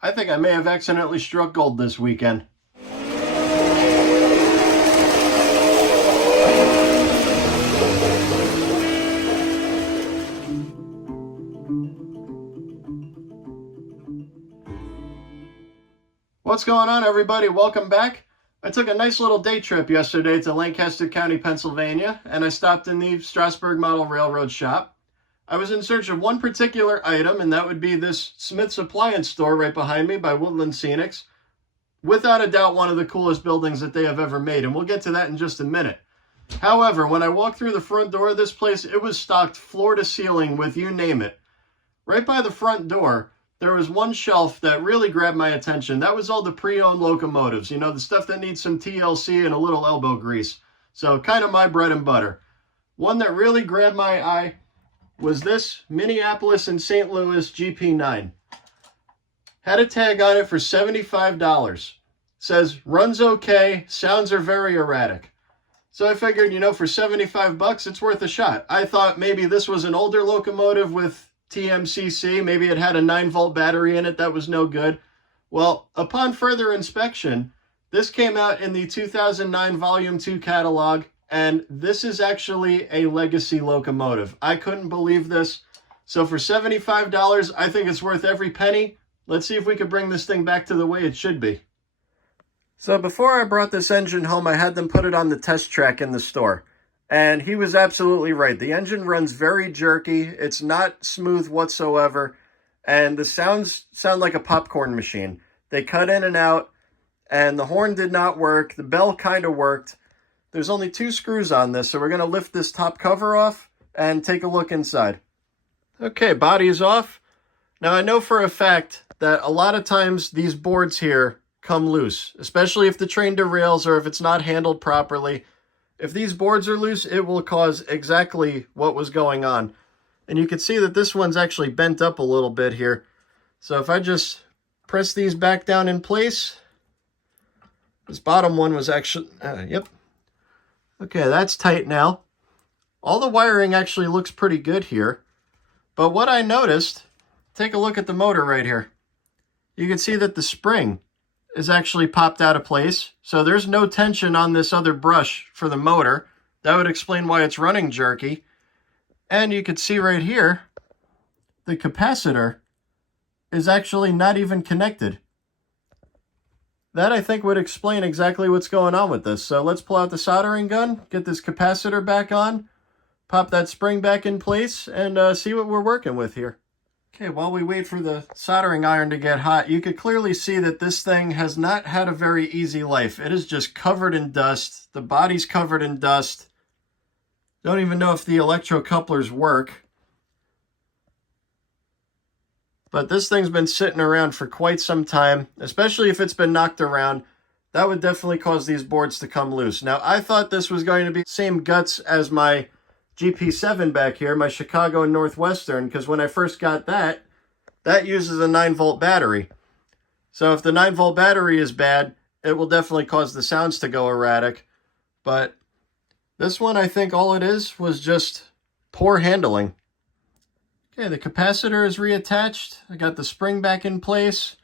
I think I may have accidentally struck gold this weekend. What's going on, everybody? Welcome back. I took a nice little day trip yesterday to Lancaster County, Pennsylvania, and I stopped in the Strasburg Model Railroad shop. I was in search of one particular item, and that would be this Smith's Appliance store right behind me by Woodland Scenics. Without a doubt, one of the coolest buildings that they have ever made, and we'll get to that in just a minute. However, when I walked through the front door of this place, it was stocked floor to ceiling with you name it. Right by the front door, there was one shelf that really grabbed my attention. That was all the pre-owned locomotives, you know, the stuff that needs some TLC and a little elbow grease. So kind of my bread and butter. One that really grabbed my eye was this Minneapolis and St. Louis GP9. Had a tag on it for $75. Says, runs okay, sounds are very erratic. So I figured, you know, for 75 bucks, it's worth a shot. I thought maybe this was an older locomotive with TMCC. Maybe it had a 9-volt battery in it that was no good. Well, upon further inspection, this came out in the 2009 Volume 2 catalog, and this is actually a legacy locomotive. I couldn't believe this. So for $75, I think it's worth every penny. Let's see if we could bring this thing back to the way it should be. So before I brought this engine home, I had them put it on the test track in the store. And he was absolutely right. The engine runs very jerky. It's not smooth whatsoever. And the sounds sound like a popcorn machine. They cut in and out, and the horn did not work. The bell kind of worked. There's only 2 screws on this, so we're going to lift this top cover off and take a look inside. Okay, body is off. Now, I know for a fact that a lot of times these boards here come loose, especially if the train derails or if it's not handled properly. If these boards are loose, it will cause exactly what was going on. And you can see that this one's actually bent up a little bit here. So if I just press these back down in place, this bottom one was actually, yep. Okay, that's tight now. All the wiring actually looks pretty good here. But what I noticed, take a look at the motor right here. You can see that the spring is actually popped out of place. So there's no tension on this other brush for the motor. That would explain why it's running jerky. And you can see right here, the capacitor is actually not even connected. That, I think, would explain exactly what's going on with this. So let's pull out the soldering gun, get this capacitor back on, pop that spring back in place, and see what we're working with here. Okay, while we wait for the soldering iron to get hot, you could clearly see that this thing has not had a very easy life. It is just covered in dust. The body's covered in dust. Don't even know if the electrocouplers work. But this thing's been sitting around for quite some time, especially if it's been knocked around. That would definitely cause these boards to come loose. Now, I thought this was going to be the same guts as my GP7 back here, my Chicago and Northwestern, because when I first got that, that uses a 9-volt battery. So if the 9-volt battery is bad, it will definitely cause the sounds to go erratic. But this one, I think all it is was just poor handling. Okay, the capacitor is reattached. I got the spring back in place.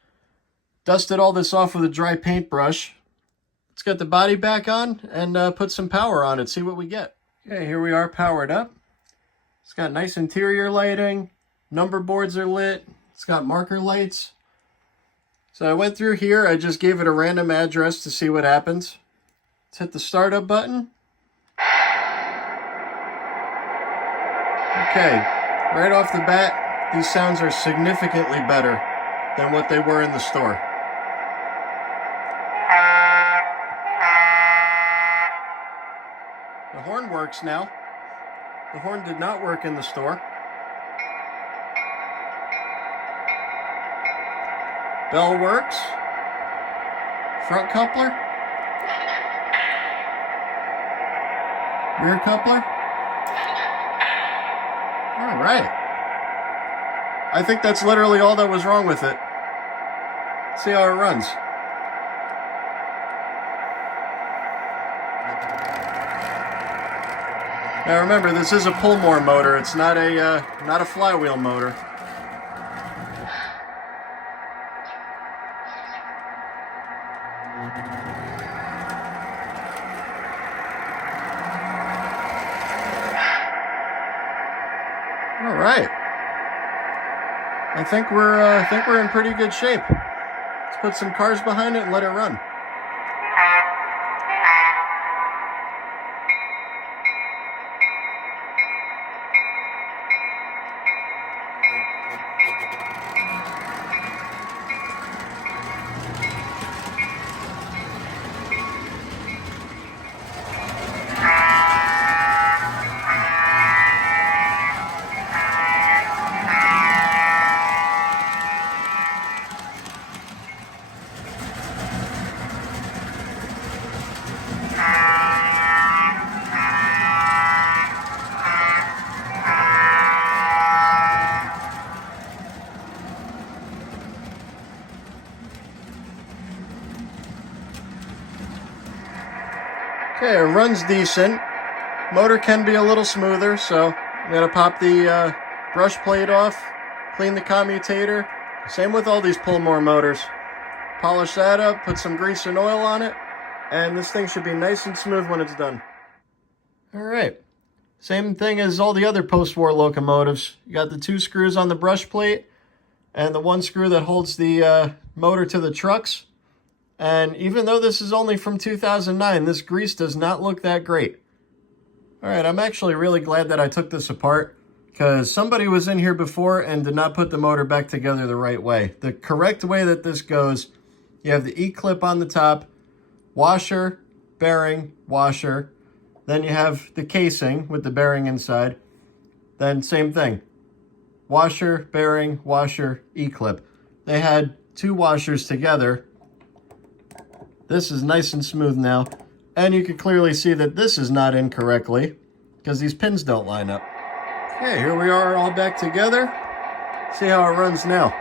Dusted all this off with a dry paintbrush. Let's get the body back on and put some power on it, see what we get. Okay, here we are powered up. It's got nice interior lighting. Number boards are lit. It's got marker lights. So I went through here. I just gave it a random address to see what happens. Let's hit the startup button. Okay. Right off the bat, these sounds are significantly better than what they were in the store. The horn works now. The horn did not work in the store. Bell works. Front coupler. Rear coupler. All right. I think that's literally all that was wrong with it. Let's see how it runs. Now remember, this is a pull-more motor. It's not a flywheel motor. All right. I think we're in pretty good shape. Let's put some cars behind it and let it run. Okay, it runs decent. Motor can be a little smoother, so I'm gonna pop the brush plate off, clean the commutator. Same with all these Pullmore motors. Polish that up, put some grease and oil on it, and this thing should be nice and smooth when it's done. All right, same thing as all the other post-war locomotives. You got the 2 screws on the brush plate and the 1 screw that holds the motor to the trucks. And even though this is only from 2009, this grease does not look that great. All right, I'm actually really glad that I took this apart because somebody was in here before and did not put the motor back together the right way. The correct way that this goes, you have the E-clip on the top, washer, bearing, washer. Then you have the casing with the bearing inside. Then same thing, washer, bearing, washer, E-clip. They had 2 washers together. This is nice and smooth now. And you can clearly see that this is not in correctly because these pins don't line up. Okay, here we are all back together. See how it runs now.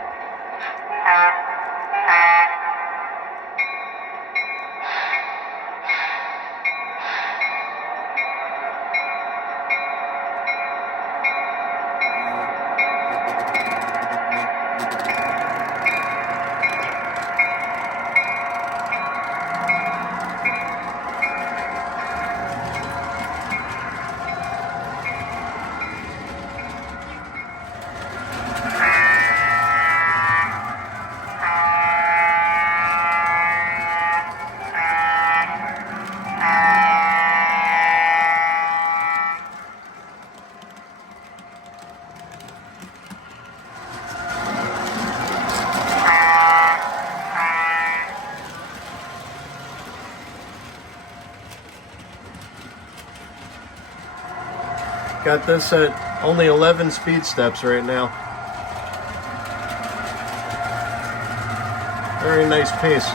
Got this at only 11 speed steps right now. Very nice pace.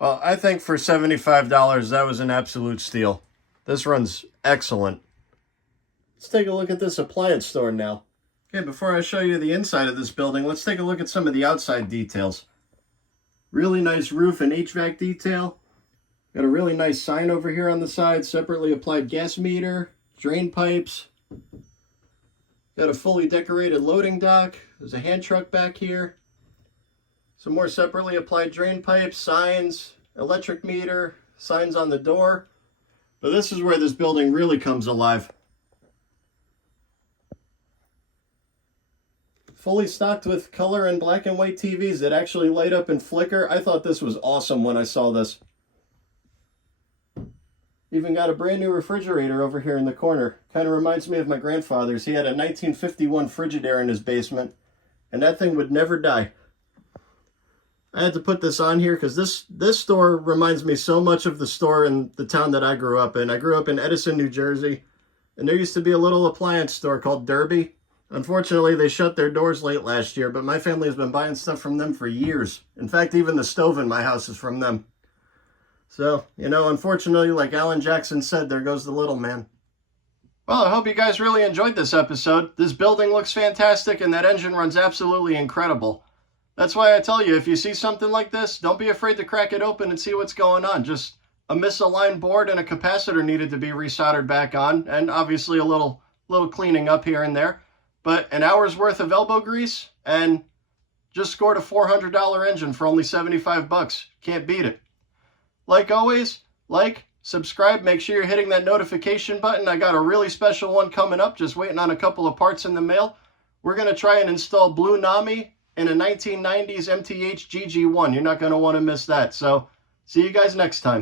Well, I think for $75, that was an absolute steal. This runs excellent. Let's take a look at this appliance store now. Okay, before I show you the inside of this building, let's take a look at some of the outside details. Really nice roof and HVAC detail. Got a really nice sign over here on the side, separately applied gas meter, drain pipes. Got a fully decorated loading dock. There's a hand truck back here. Some more separately applied drain pipes, signs, electric meter, signs on the door. But this is where this building really comes alive. Fully stocked with color and black and white TVs that actually light up and flicker. I thought this was awesome when I saw this. Even got a brand new refrigerator over here in the corner. Kind of reminds me of my grandfather's. He had a 1951 Frigidaire in his basement, and that thing would never die. I had to put this on here because this store reminds me so much of the store in the town that I grew up in. I grew up in Edison, New Jersey, and there used to be a little appliance store called Derby. Unfortunately, they shut their doors late last year, but my family has been buying stuff from them for years. In fact, even the stove in my house is from them. So, unfortunately, like Alan Jackson said, there goes the little man. Well, I hope you guys really enjoyed this episode. This building looks fantastic and that engine runs absolutely incredible. That's why I tell you, if you see something like this, don't be afraid to crack it open and see what's going on. Just a misaligned board and a capacitor needed to be resoldered back on, and obviously a little cleaning up here and there. But an hour's worth of elbow grease, and just scored a $400 engine for only 75 bucks. Can't beat it. Like always, like, subscribe, make sure you're hitting that notification button. I got a really special one coming up, just waiting on a couple of parts in the mail. We're going to try and install Blue Nami in a 1990s MTH GG1. You're not going to want to miss that. So, see you guys next time.